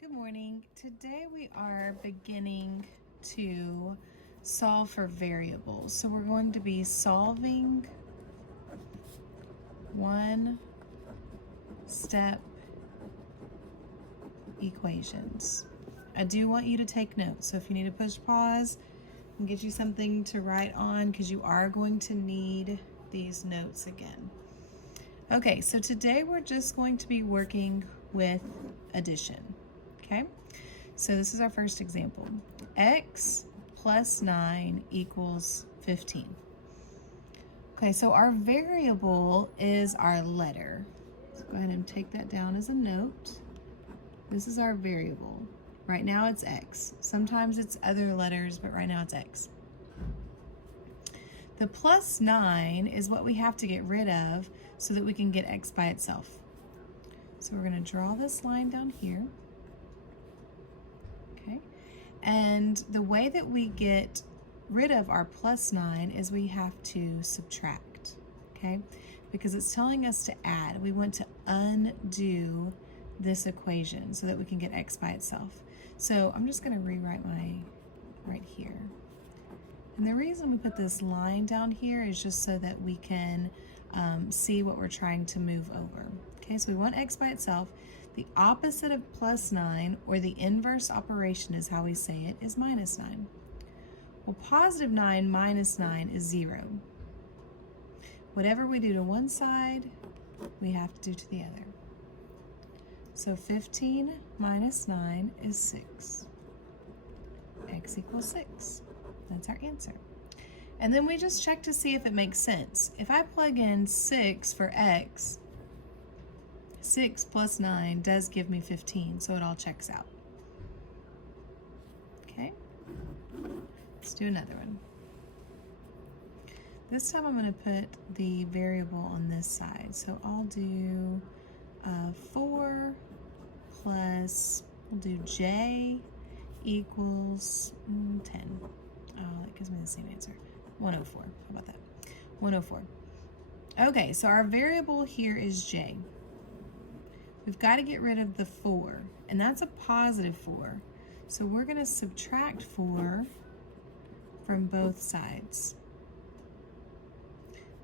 Good morning. Today we are beginning to solve for variables. So we're going to be solving one-step equations. I do want you to take notes. So if you need to push pause and get you something to write on, because you are going to need these notes again. Okay, so today we're just going to be working with addition. Okay, so this is our first example. X plus 9 equals 15. Okay, so our variable is our letter. Let's go ahead and take that down as a note. This is our variable. Right now it's X. Sometimes it's other letters, but right now it's X. The plus 9 is what we have to get rid of so that we can get X by itself. So we're going to draw this line down here. Okay, and the way that we get rid of our plus 9 is we have to subtract, okay? Because it's telling us to add. We want to undo this equation so that we can get X by itself. So I'm just going to rewrite my right here. And the reason we put this line down here is just so that we can see what we're trying to move over. Okay, so we want X by itself. The opposite of plus 9, or the inverse operation is how we say it, is minus 9. Well, positive 9 minus 9 is 0. Whatever we do to one side, we have to do to the other. So 15 minus 9 is 6. X equals 6. That's our answer. And then we just check to see if it makes sense. If I plug in 6 for X, 6 plus 9 does give me 15, so it all checks out. Okay, let's do another one. This time I'm going to put the variable on this side. So I'll do 4 plus, we'll do J equals 10. Oh, that gives me the same answer. 104. How about that? 104. Okay, so our variable here is J. We've got to get rid of the 4, and that's a positive 4. So we're going to subtract 4 from both sides.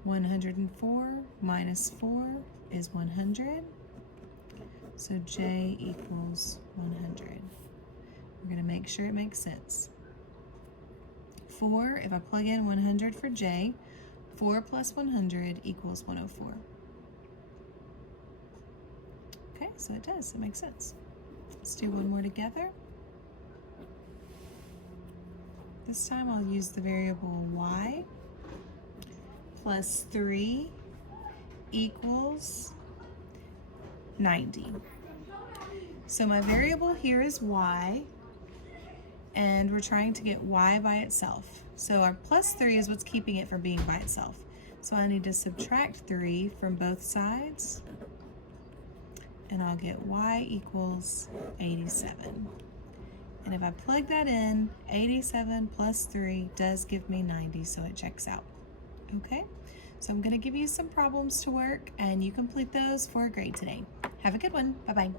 104 minus 4 is 100. So J equals 100. We're going to make sure it makes sense. 4, if I plug in 100 for J, 4 plus 100 equals 104. Okay, so it does, it makes sense. Let's do one more together. This time I'll use the variable y plus 3 equals 90. So my variable here is y, and we're trying to get y by itself. So our plus 3 is what's keeping it from being by itself. So I need to subtract 3 from both sides, and I'll get y equals 87. And if I plug that in, 87 plus 3 does give me 90, so it checks out. Okay, so I'm going to give you some problems to work, and you complete those for a grade today. Have a good one. Bye-bye.